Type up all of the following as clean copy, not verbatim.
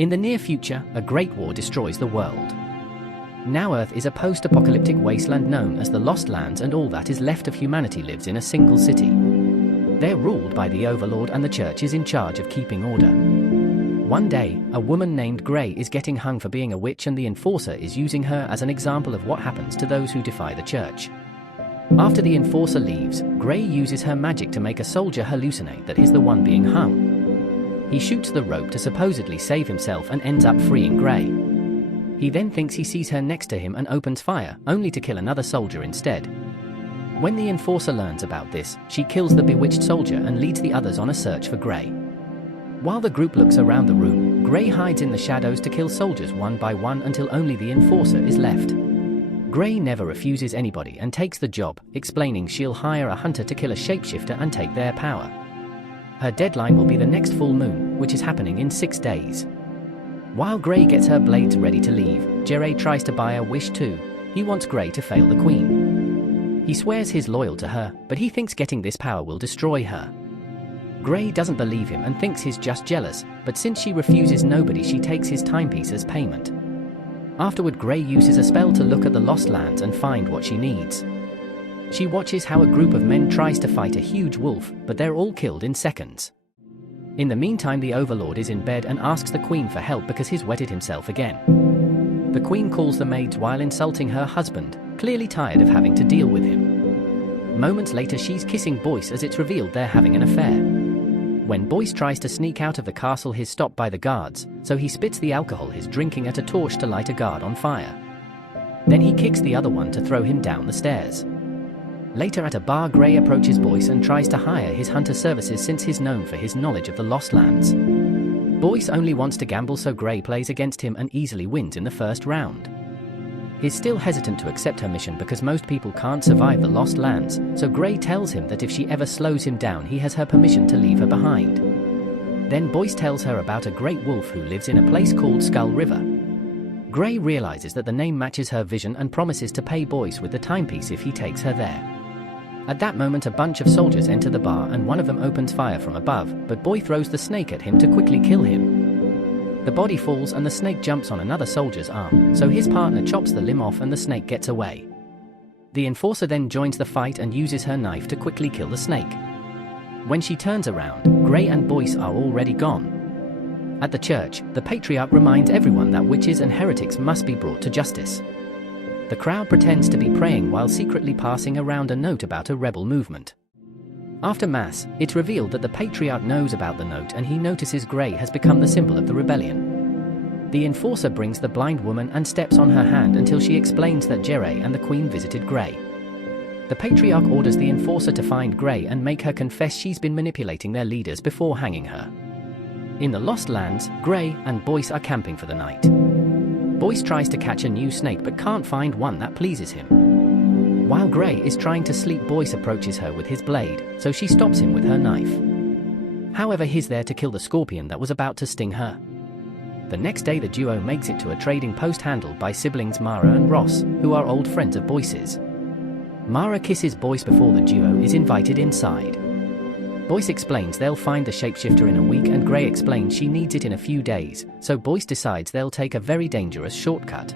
In the near future, a great war destroys the world. Now Earth is a post-apocalyptic wasteland known as the Lost Lands, and all that is left of humanity lives in a single city. They're ruled by the Overlord, and the Church is in charge of keeping order. One day, a woman named Grey is getting hung for being a witch, and the Enforcer is using her as an example of what happens to those who defy the Church. After the Enforcer leaves, Grey uses her magic to make a soldier hallucinate that he's the one being hung. He shoots the rope to supposedly save himself and ends up freeing Grey. He then thinks he sees her next to him and opens fire, only to kill another soldier instead. When the Enforcer learns about this, she kills the bewitched soldier and leads the others on a search for Grey. While the group looks around the room, Grey hides in the shadows to kill soldiers one by one until only the Enforcer is left. Grey never refuses anybody and takes the job, explaining she'll hire a hunter to kill a shapeshifter and take their power. Her deadline will be the next full moon, which is happening in 6 days. While Grey gets her blades ready to leave, Jerry tries to buy a wish too. He wants Grey to fail the Queen. He swears he's loyal to her, but he thinks getting this power will destroy her. Grey doesn't believe him and thinks he's just jealous, but since she refuses nobody, she takes his timepiece as payment. Afterward, Grey uses a spell to look at the Lost Lands and find what she needs. She watches how a group of men tries to fight a huge wolf, but they're all killed in seconds. In the meantime, the Overlord is in bed and asks the Queen for help because he's wetted himself again. The Queen calls the maids while insulting her husband, clearly tired of having to deal with him. Moments later, she's kissing Boyce as it's revealed they're having an affair. When Boyce tries to sneak out of the castle, he's stopped by the guards, so he spits the alcohol he's drinking at a torch to light a guard on fire. Then he kicks the other one to throw him down the stairs. Later at a bar, Grey approaches Boyce and tries to hire his hunter services since he's known for his knowledge of the Lost Lands. Boyce only wants to gamble, so Grey plays against him and easily wins in the first round. He's still hesitant to accept her mission because most people can't survive the Lost Lands, so Grey tells him that if she ever slows him down, he has her permission to leave her behind. Then Boyce tells her about a great wolf who lives in a place called Skull River. Grey realizes that the name matches her vision and promises to pay Boyce with the timepiece if he takes her there. At that moment, a bunch of soldiers enter the bar and one of them opens fire from above, but Boyce throws the snake at him to quickly kill him. The body falls and the snake jumps on another soldier's arm, so his partner chops the limb off and the snake gets away. The Enforcer then joins the fight and uses her knife to quickly kill the snake. When she turns around, Grey and Boyce are already gone. At the church, the Patriarch reminds everyone that witches and heretics must be brought to justice. The crowd pretends to be praying while secretly passing around a note about a rebel movement. After Mass, it's revealed that the Patriarch knows about the note and he notices Grey has become the symbol of the rebellion. The Enforcer brings the blind woman and steps on her hand until she explains that Jerry and the Queen visited Grey. The Patriarch orders the Enforcer to find Grey and make her confess she's been manipulating their leaders before hanging her. In the Lost Lands, Grey and Boyce are camping for the night. Boyce tries to catch a new snake but can't find one that pleases him. While Grey is trying to sleep, Boyce approaches her with his blade, so she stops him with her knife. However, he's there to kill the scorpion that was about to sting her. The next day, the duo makes it to a trading post handled by siblings Mara and Ross, who are old friends of Boyce's. Mara kisses Boyce before the duo is invited inside. Boyce explains they'll find the shapeshifter in a week, and Grey explains she needs it in a few days, so Boyce decides they'll take a very dangerous shortcut.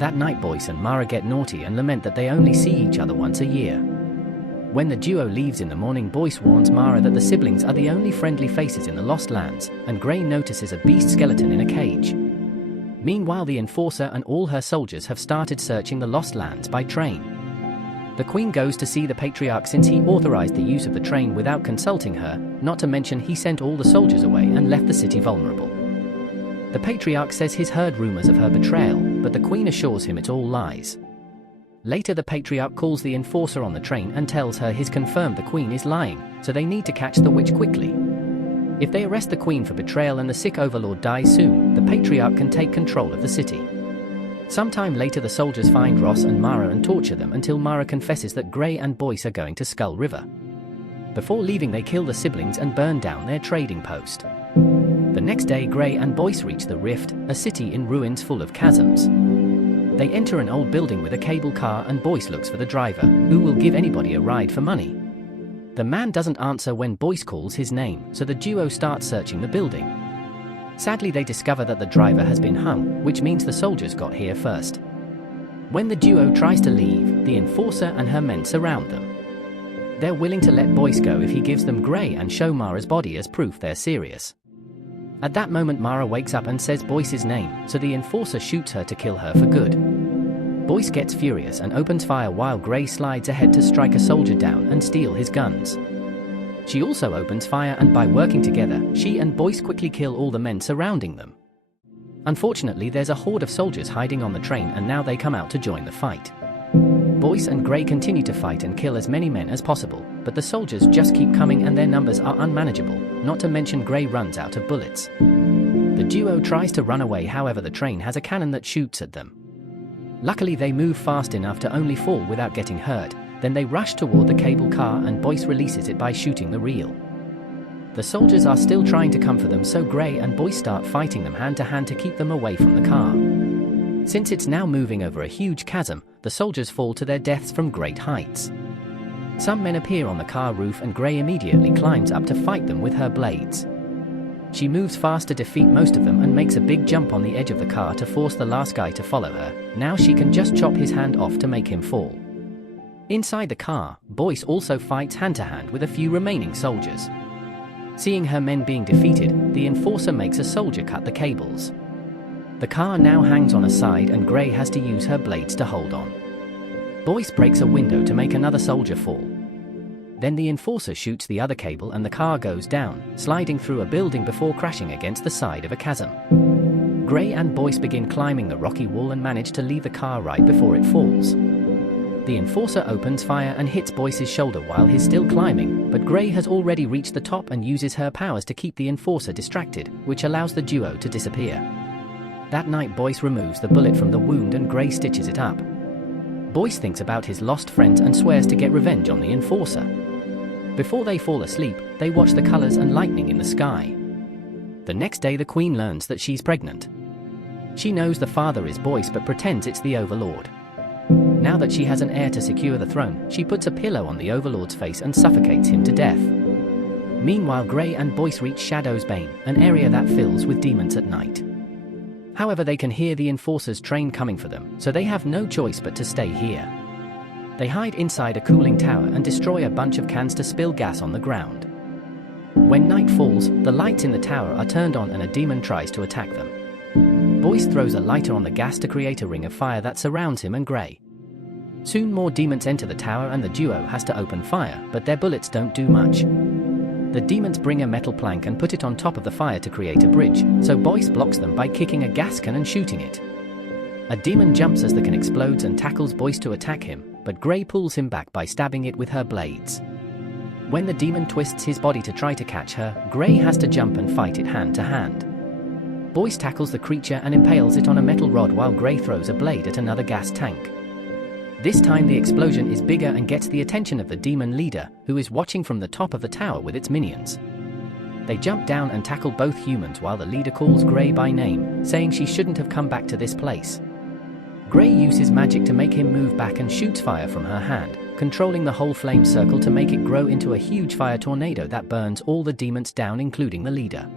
That night, Boyce and Mara get naughty and lament that they only see each other once a year. When the duo leaves in the morning, Boyce warns Mara that the siblings are the only friendly faces in the Lost Lands, and Grey notices a beast skeleton in a cage. Meanwhile, the Enforcer and all her soldiers have started searching the Lost Lands by train. The Queen goes to see the Patriarch since he authorized the use of the train without consulting her, not to mention he sent all the soldiers away and left the city vulnerable. The Patriarch says he's heard rumors of her betrayal, but the Queen assures him it's all lies. Later, the Patriarch calls the Enforcer on the train and tells her he's confirmed the Queen is lying, so they need to catch the witch quickly. If they arrest the Queen for betrayal and the sick Overlord dies soon, the Patriarch can take control of the city. Sometime later, the soldiers find Ross and Mara and torture them until Mara confesses that Grey and Boyce are going to Skull River. Before leaving, they kill the siblings and burn down their trading post. The next day, Grey and Boyce reach the Rift, a city in ruins full of chasms. They enter an old building with a cable car and Boyce looks for the driver, who will give anybody a ride for money. The man doesn't answer when Boyce calls his name, so the duo starts searching the building. Sadly, they discover that the driver has been hung, which means the soldiers got here first. When the duo tries to leave, the enforcer and her men surround them. They're willing to let Boyce go if he gives them Gray and show Mara's body as proof they're serious. At that moment, Mara wakes up and says Boyce's name, so the enforcer shoots her to kill her for good. Boyce gets furious and opens fire while Gray slides ahead to strike a soldier down and steal his guns. She also opens fire, and by working together, she and Boyce quickly kill all the men surrounding them. Unfortunately, there's a horde of soldiers hiding on the train, and now they come out to join the fight. Boyce and Gray continue to fight and kill as many men as possible, but the soldiers just keep coming and their numbers are unmanageable, not to mention Gray runs out of bullets. The duo tries to run away, however the train has a cannon that shoots at them. Luckily, they move fast enough to only fall without getting hurt. Then they rush toward the cable car and Boyce releases it by shooting the reel. The soldiers are still trying to come for them, so Gray and Boyce start fighting them hand to hand to keep them away from the car. Since it's now moving over a huge chasm, the soldiers fall to their deaths from great heights. Some men appear on the car roof and Gray immediately climbs up to fight them with her blades. She moves fast to defeat most of them and makes a big jump on the edge of the car to force the last guy to follow her. Now she can just chop his hand off to make him fall. Inside the car, Boyce also fights hand-to-hand with a few remaining soldiers. Seeing her men being defeated, the enforcer makes a soldier cut the cables. The car now hangs on a side and Gray has to use her blades to hold on. Boyce breaks a window to make another soldier fall. Then the enforcer shoots the other cable and the car goes down, sliding through a building before crashing against the side of a chasm. Gray and Boyce begin climbing the rocky wall and manage to leave the car right before it falls. The enforcer opens fire and hits Boyce's shoulder while he's still climbing, but Gray has already reached the top and uses her powers to keep the enforcer distracted, which allows the duo to disappear. That night, Boyce removes the bullet from the wound and Gray stitches it up. Boyce thinks about his lost friends and swears to get revenge on the enforcer. Before they fall asleep, they watch the colors and lightning in the sky. The next day, the Queen learns that she's pregnant. She knows the father is Boyce but pretends it's the Overlord. Now that she has an heir to secure the throne, she puts a pillow on the Overlord's face and suffocates him to death. Meanwhile, Gray and Boyce reach Shadow's Bane, an area that fills with demons at night. However, they can hear the Enforcer's train coming for them, so they have no choice but to stay here. They hide inside a cooling tower and destroy a bunch of cans to spill gas on the ground. When night falls, the lights in the tower are turned on and a demon tries to attack them. Boyce throws a lighter on the gas to create a ring of fire that surrounds him and Gray. Soon more demons enter the tower and the duo has to open fire, but their bullets don't do much. The demons bring a metal plank and put it on top of the fire to create a bridge, so Boyce blocks them by kicking a gas can and shooting it. A demon jumps as the can explodes and tackles Boyce to attack him, but Gray pulls him back by stabbing it with her blades. When the demon twists his body to try to catch her, Gray has to jump and fight it hand to hand. Boyce tackles the creature and impales it on a metal rod while Gray throws a blade at another gas tank. This time the explosion is bigger and gets the attention of the demon leader, who is watching from the top of the tower with its minions. They jump down and tackle both humans while the leader calls Gray by name, saying she shouldn't have come back to this place. Gray uses magic to make him move back and shoots fire from her hand, controlling the whole flame circle to make it grow into a huge fire tornado that burns all the demons down, including the leader.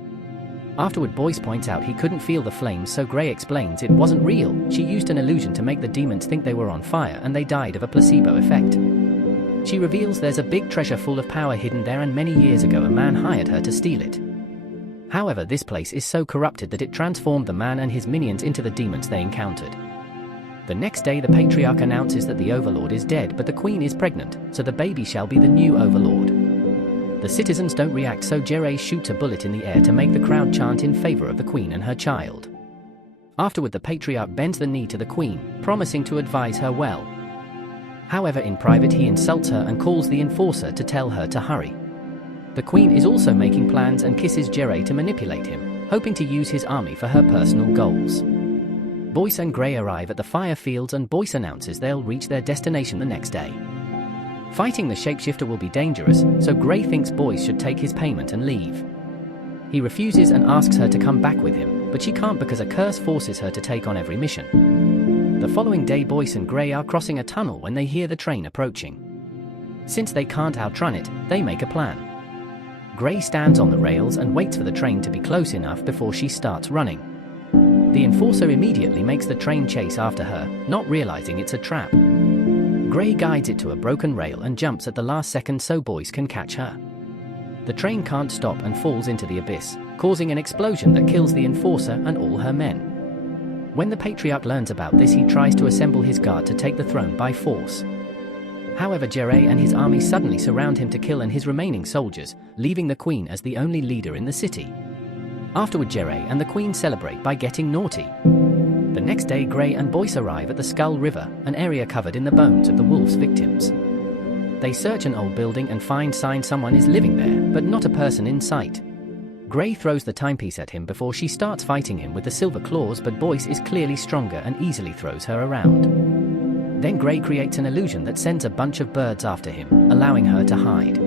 Afterward, Boyce points out he couldn't feel the flames, so Gray explains it wasn't real. She used an illusion to make the demons think they were on fire and they died of a placebo effect. She reveals there's a big treasure full of power hidden there and many years ago a man hired her to steal it. However, this place is so corrupted that it transformed the man and his minions into the demons they encountered. The next day, the Patriarch announces that the Overlord is dead, but the Queen is pregnant, so the baby shall be the new Overlord. The citizens don't react, so Jere shoots a bullet in the air to make the crowd chant in favor of the Queen and her child. Afterward, the Patriarch bends the knee to the Queen, promising to advise her well. However, in private he insults her and calls the Enforcer to tell her to hurry. The Queen is also making plans and kisses Jere to manipulate him, hoping to use his army for her personal goals. Boyce and Gray arrive at the fire fields and Boyce announces they'll reach their destination the next day. Fighting the shapeshifter will be dangerous, so Gray thinks Boyce should take his payment and leave. He refuses and asks her to come back with him, but she can't because a curse forces her to take on every mission. The following day, Boyce and Gray are crossing a tunnel when they hear the train approaching. Since they can't outrun it, they make a plan. Gray stands on the rails and waits for the train to be close enough before she starts running. The enforcer immediately makes the train chase after her, not realizing it's a trap. Gray guides it to a broken rail and jumps at the last second so Boyce can catch her. The train can't stop and falls into the abyss, causing an explosion that kills the enforcer and all her men. When the Patriarch learns about this, he tries to assemble his guard to take the throne by force. However, Jerry and his army suddenly surround him to kill and his remaining soldiers, leaving the Queen as the only leader in the city. Afterward, Jerry and the Queen celebrate by getting naughty. The next day, Gray and Boyce arrive at the Skull River, an area covered in the bones of the wolf's victims. They search an old building and find signs someone is living there, but not a person in sight. Gray throws the timepiece at him before she starts fighting him with the silver claws, but Boyce is clearly stronger and easily throws her around. Then Gray creates an illusion that sends a bunch of birds after him, allowing her to hide.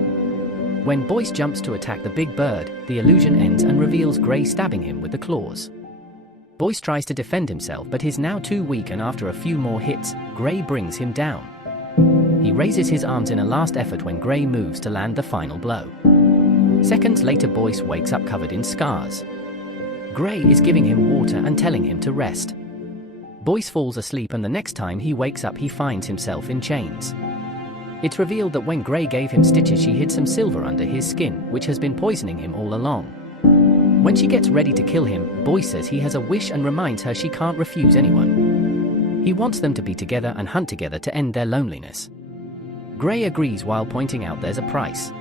When Boyce jumps to attack the big bird, the illusion ends and reveals Gray stabbing him with the claws. Boyce tries to defend himself but is now too weak, and after a few more hits, Gray brings him down. He raises his arms in a last effort when Gray moves to land the final blow. Seconds later, Boyce wakes up covered in scars. Gray is giving him water and telling him to rest. Boyce falls asleep, and the next time he wakes up he finds himself in chains. It's revealed that when Gray gave him stitches, she hid some silver under his skin, which has been poisoning him all along. When she gets ready to kill him, Boyce says he has a wish and reminds her she can't refuse anyone. He wants them to be together and hunt together to end their loneliness. Gray agrees while pointing out there's a price.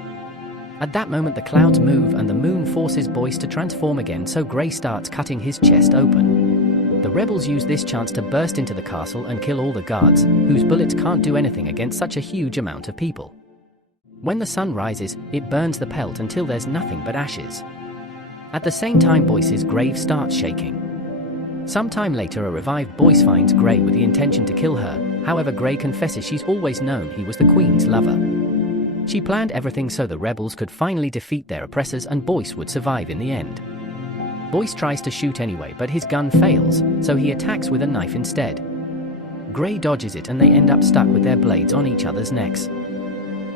At that moment, the clouds move and the moon forces Boyce to transform again, so Gray starts cutting his chest open. The rebels use this chance to burst into the castle and kill all the guards, whose bullets can't do anything against such a huge amount of people. When the sun rises, it burns the pelt until there's nothing but ashes. At the same time, Boyce's grave starts shaking. Sometime later, a revived Boyce finds Gray with the intention to kill her. However, Gray confesses she's always known he was the Queen's lover. She planned everything so the rebels could finally defeat their oppressors and Boyce would survive in the end. Boyce tries to shoot anyway, but his gun fails, so he attacks with a knife instead. Gray dodges it and they end up stuck with their blades on each other's necks.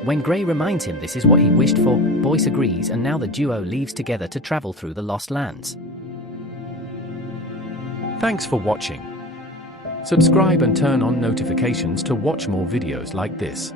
When Gray reminds him this is what he wished for, Boyce agrees, and now the duo leaves together to travel through the Lost Lands. Thanks for watching. Subscribe and turn on notifications to watch more videos like this.